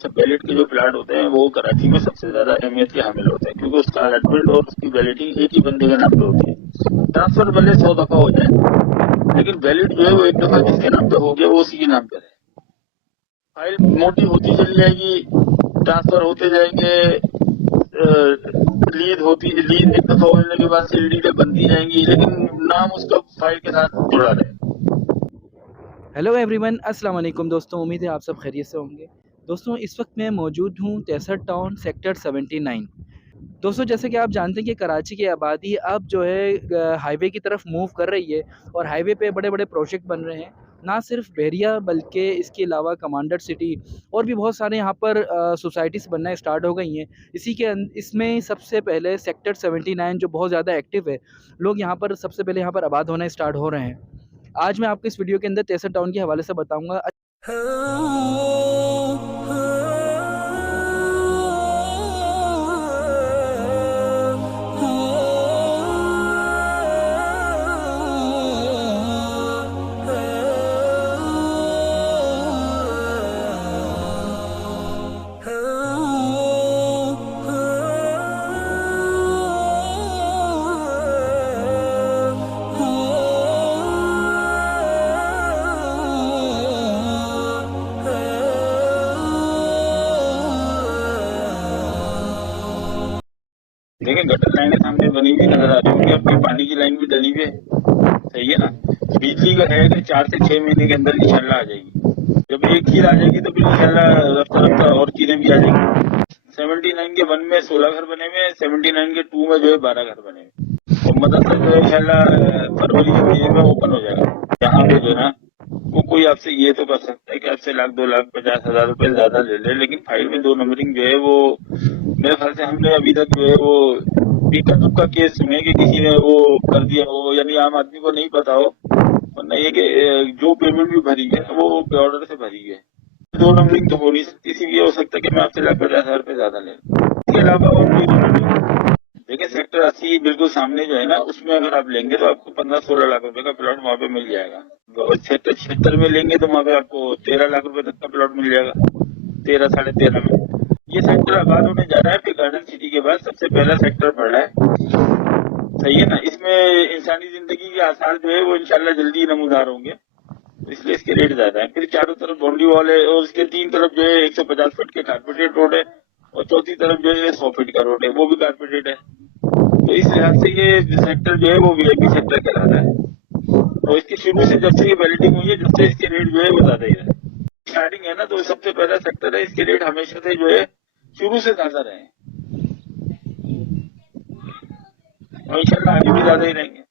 अच्छा, पैलेट के जो प्लाट होते हैं वो कराची में सबसे ज्यादा अहमियत के हामिल होते हैं, क्योंकि उसका अलॉटमेंट और उसकी वैलिडिटी एक ही बंदे के नाम पे होती है। ट्रांसफर भले 100 दफा हो जाए, लेकिन वैलिड जो है वो एक दफा जिसके नाम पे हो गया वो उसी के नाम पे रहे। फाइल मोटी होती चली जाएगी, ट्रांसफर होते जाएंगे, लीज एक दफा होने के बाद सीडी बनती जाएंगी, लेकिन नाम उसका फाइल के साथ जुड़ा रहे। हेलो एवरीवन, अस्सलाम वालेकुम दोस्तों। उम्मीद है आप सब खैरियत से होंगे। दोस्तों, इस वक्त मैं मौजूद हूँ तेसर टाउन सेक्टर 79। दोस्तों, जैसे कि आप जानते हैं कि कराची की आबादी अब जो है हाईवे की तरफ मूव कर रही है और हाईवे पे बड़े बड़े प्रोजेक्ट बन रहे हैं। ना सिर्फ बहरिया बल्कि इसके अलावा कमांडर सिटी और भी बहुत सारे यहाँ पर सोसाइटीज़ बनना स्टार्ट हो गई हैं। इसमें सबसे पहले सेक्टर 79 जो बहुत ज़्यादा एक्टिव है, लोग यहाँ पर सबसे पहले यहाँ पर आबाद होना स्टार्ट हो रहे हैं। आज मैं आपको इस वीडियो के अंदर तेसर टाउन के हवाले से बताऊंगा। देखिए, गटर लाइनें सामने बनी हुई नजर आ रही होंगी, अपनी पानी की लाइन भी डली हुई है, सही है ना। बिजली का है कि 4 से 6 महीने के अंदर इंशाल्लाह आ जाएगी। जब एक चीज आ जाएगी तो फिर इंशाल्लाह रफ्ता रफ्ता और चीजें भी आ जाएंगी। 79 के 1 में 16 घर बने हुए हैं, 79 के 2 में जो है 12 घर बने हुए, और मदरसा जो है इंशाल्लाह फरवरी के महीने में ओपन हो जाएगा। यहाँ पे जो है ना, वो कोई आपसे ये तो कर सकता है कि आपसे 1,00,000-2,50,000 रुपए ज्यादा ले ले, लेकिन फाइल में 2 नंबरिंग जो है वो, मेरे ख्याल से हमने अभी तक जो है वो इक्का दुक्का केस सुने कि किसी ने वो कर दिया हो, यानी आम आदमी को नहीं पता हो, वरना ये कि जो पेमेंट भी भरी है वो पे ऑर्डर से भरी है। 2 नंबरिंग तो हो नहीं सकती, इसीलिए हो सकता है कि मैं आपसे 1,50,000 रुपए ज्यादा ले लूं। इसके अलावा और कोई 2 नंबरिंग, देखिए सेक्टर 80 बिल्कुल सामने जो है ना, उसमें अगर आप लेंगे तो आपको 15-16 लाख रुपए का प्लॉट वहाँ पे मिल जाएगा। और सेक्टर 76 में लेंगे तो वहाँ पे आपको 13 लाख रुपए तक का प्लॉट मिल जाएगा, 13 साढ़े 13 में। ये सेक्टर आबाद होने जा रहा है, फिर गार्डन सिटी के बाद सबसे पहला सेक्टर पड़ रहा है, सही है ना। इसमें इंसानी जिंदगी के आसार जो है वो इंशाल्लाह जल्दी नमूदार होंगे, तो इसलिए इसके रेट ज्यादा है। फिर चारों तरफ बाउंड्री वॉल है और उसके 3 तरफ जो है 150 फीट के कारपेटेड रोड है, और चौथी तरफ जो है 100 फीट का रोड है, वो भी कारपेटेड है। तो इस लिहाज से ये सेक्टर जो है वो वीआईपी सेक्टर कहलाता है। और इसकी शुरू से जब से ये वैलिडिंग हुई है, जब से इसके रेट जो है वो ज्यादा ही रहे। स्टार्टिंग है ना, तो सबसे पहला सेक्टर है, इसके रेट हमेशा से जो है शुरू से ज्यादा रहे, और इंशाल्लाह आगे भी ज्यादा ही रहेंगे।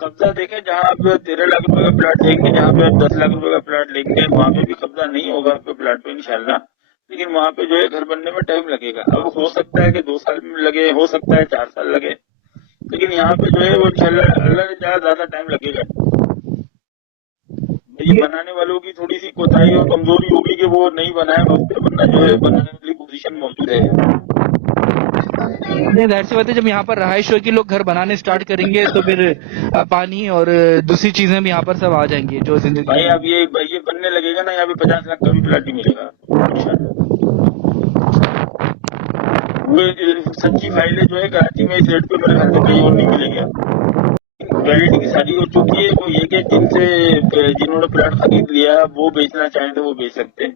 कब्जा देखें, जहाँ आप 13 लाख रुपए का प्लाट लेंगे, जहाँ पे आप 10 लाख रुपए का प्लाट लेंगे, वहाँ पे भी कब्जा नहीं होगा आपके प्लाट पे इंशाल्लाह, लेकिन वहाँ पे जो है घर बनने में टाइम लगेगा। अब हो सकता है कि 2 साल में लगे, हो सकता है 4 साल लगे, लेकिन यहाँ पे जो है वो इंशाल्लाह अल्लाह ने चाहा ज्यादा टाइम लगेगा। ये बनाने वालों की थोड़ी सी कोताही और कमजोरी होगी कि वो नहीं बनाए, वरना जो है बनाने वाली पोजीशन मौजूद है। नहीं, जाहिर सी बात है, जब यहाँ पर रहाइश होगी, लोग घर बनाने स्टार्ट करेंगे तो फिर पानी और दूसरी चीजें भी यहाँ पर सब आ जाएंगी जो जिंदगी। भाई अब ये बनने लगेगा ना, यहाँ पे 50 लाख का भी प्लाट ही मिलेगा इंशाल्लाह। सच्ची फाइलें जो है कराची में इस रेट पे मेरे ख्याल से कहीं और नहीं मिलेगी। वैलिडिटी सारी हो चुकी है, वो ये कि जिन्होंने प्लाट खरीद लिया वो बेचना चाहें तो वो बेच सकते हैं।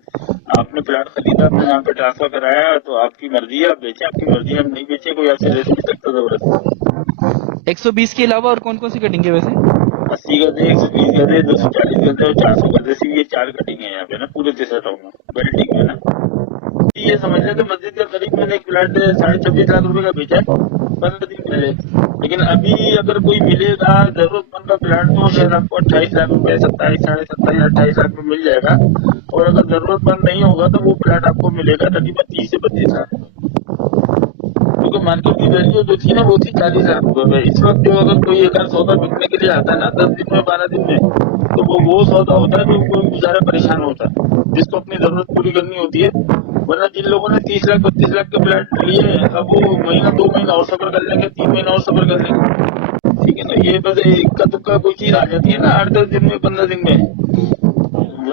आपने प्लाट खरीदा, अपने यहाँ पे ट्रांसफर कराया, तो आपकी मर्जी है, आप बेचे, आपकी मर्जी है, आप नहीं बेचे, कोई आपसे ले नहीं सकता जबरदस्ती। 120 के अलावा और कौन कौन सी कटिंग है वैसे? 80 गजे, 120 गजे, 240 गजे और 400 गजे से ये 4 कटिंग है यहाँ पे ना, पूरे तेसर टाउन में वैलिडिटी है ना। ये समझ लें कि मस्जिद के करीब मैंने एक प्लाट 26.5 लाख रुपए का बेचा है 15 दिन पहले, लेकिन अभी अगर कोई मिलेगा जरूरतमंद का प्लाट तो शायद आपको 28 लाख रुपए, 27, साढ़े 27 या 28 लाख में मिल जाएगा। और अगर जरूरतमंद नहीं होगा तो वो प्लाट आपको मिलेगा तकरीबन 30 से 32 लाख, क्योंकि मार्केट की वैल्यू जो थी ना वो थी 40 लाख रुपए में। इस वक्त जो अगर कोई एक सौदा बिकने के लिए आता है ना 10 दिन में, 12 दिन में, तो वो सौदा होता है जो कोई बेचारा परेशान होता है, जिसको अपनी जरूरत पूरी करनी होती है। वरना जिन लोगों ने 30 लाख 32 लाख के प्लाट लिए, अब वो महीना 2 महीना और सफर कर लेंगे, 3 महीना और सफर कर लेंगे, ठीक है ना। ये बस इक्का दुक्का कोई चीज आ जाती है ना 8-10 दिन में, 15 दिन में,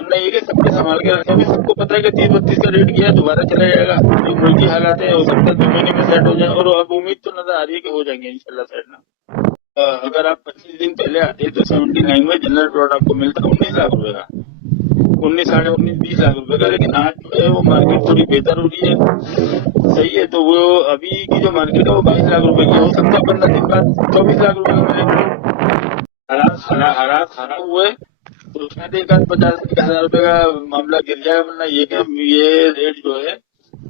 वरना ये कि सबके संभाल के रखे अभी सबको पता है कि 30-32 का रेट किया दोबारा चला जाएगा। जो मुल्की हालात है हो सकता है 2 महीने में सेट हो जाए और अब उम्मीद तो नजर आ रही है कि हो जाएंगे इंशाल्लाह सेट ना। अगर आप 25 दिन पहले आते तो 79 में जनरल प्लॉट आपको मिलता 19 लाख रुपए का, 19 साढ़े 19 20 लाख रुपए का। लेकिन आज जो है वो मार्केट थोड़ी बेहतर हो रही है, सही है। तो वो अभी की जो मार्केट है वो 22 लाख रुपए की हो सकता है 15 दिन बाद 24 लाख रुपए का मिले। हालात हुए तो शायद 50,000 रुपए का मामला गिर जाए, वरना ये रेट जो है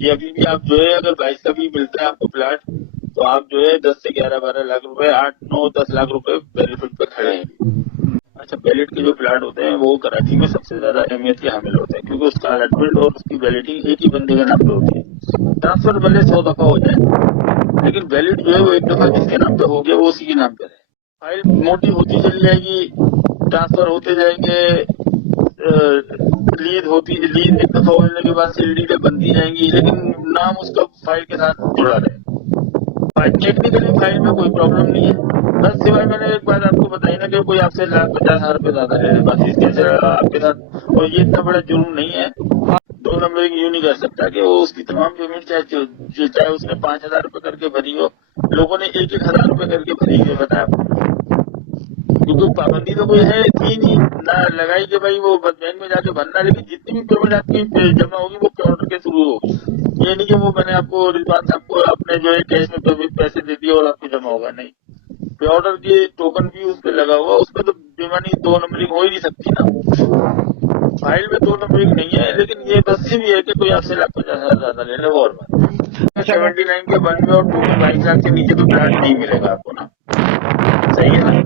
ये अभी भी आप जो है अगर 22 का भी मिलता है आपको प्लाट तो आप जो है 10 से 11-12 लाख रुपए 8-9-10 लाख रुपए बेनिफिट पे खड़े हैं। अच्छा, बैलेट के जो प्लाट होते हैं वो कराची में सबसे ज्यादा अहमियत के हामिल होते हैं क्योंकि उसका अलॉटमेंट और उसकी वैलिडिटी एक ही बंदे के नाम पे होती है। ट्रांसफर भले 100 दफा हो जाए लेकिन वैलिड जो है वो एक दफा जिसके नाम पे हो गया वो उसी के नाम पे है। फाइल मोटी होती चली जाएगी, ट्रांसफर होते जाएंगे, लीज एक दफा होने के बाद सीडी बनती जाएंगी, लेकिन नाम उसका फाइल के साथ जुड़ा रहे। टेक्निकली फाइल में कोई प्रॉब्लम नहीं है, बस सिवाय मैंने एक बात आपको बताई ना कि कोई आपसे 1,50,000 रुपए ज्यादा ले ले, बस इसके आपके साथ। और ये इतना बड़ा जुर्म नहीं है, 2 नंबर यूं नहीं कर सकता कि वो उसकी तमाम पेमेंट चाहे उसने 5,000 रुपए करके भरी हो, लोगों ने 1,000 रुपए करके भरी है, बताया क्योंकि पाबंदी तो कोई है थी नहीं ना लगाई कि भाई वो बैंक में जाके भरना, लेकिन जितनी भी पेमेंट आपकी जमा होगी वो पे ऑर्डर के थ्रू होगी। ये नहीं कि वो मैंने आपको रिजवान साहब को आपने जो है कैश में पैसे दे दिए और आपकी जमा होगा, नहीं। पे ऑर्डर की टोकन भी उस पर लगा हुआ, उसमें तो बेमानी 2 नंबरिंग हो ही नहीं सकती ना। फाइल में 2 नंबरिंग नहीं है, लेकिन ये बस ये भी है कि कोई आपसे 1,50,000 ज्यादा ले ले और 79 के 1 में और 2 में 22 लाख से नीचे तो प्लाट नहीं मिलेगा आपको ना, सही है ना।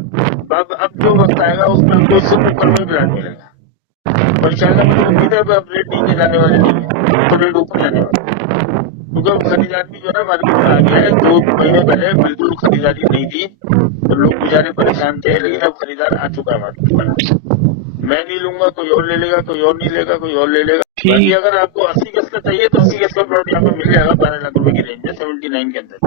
अब जो वक्त आएगा उसमें तो इससे ऊपर में प्लाट मिलेगा और इंशाल्लाह मुझे उम्मीद है अब रेट नीचे जाने वाले नहीं है, तो रेट ऊपर जाने वाले, क्योंकि अब खरीदारी जो है मार्केट में आ गया है। 2 महीने पहले बिल्कुल खरीदारी नहीं थी तो लोग बेचारे परेशान थे, लेकिन अब खरीदार आ चुका है मार्केट में। मैं नहीं लूंगा, कोई और ले लेगा, कोई और नहीं लेगा, कोई और ले लेगा। बाकी अगर आपको 80 गज का चाहिए तो 80 गज का प्लॉट यहाँ पे मिल जाएगा 12 लाख रुपए की रेंज में 79 के अंदर।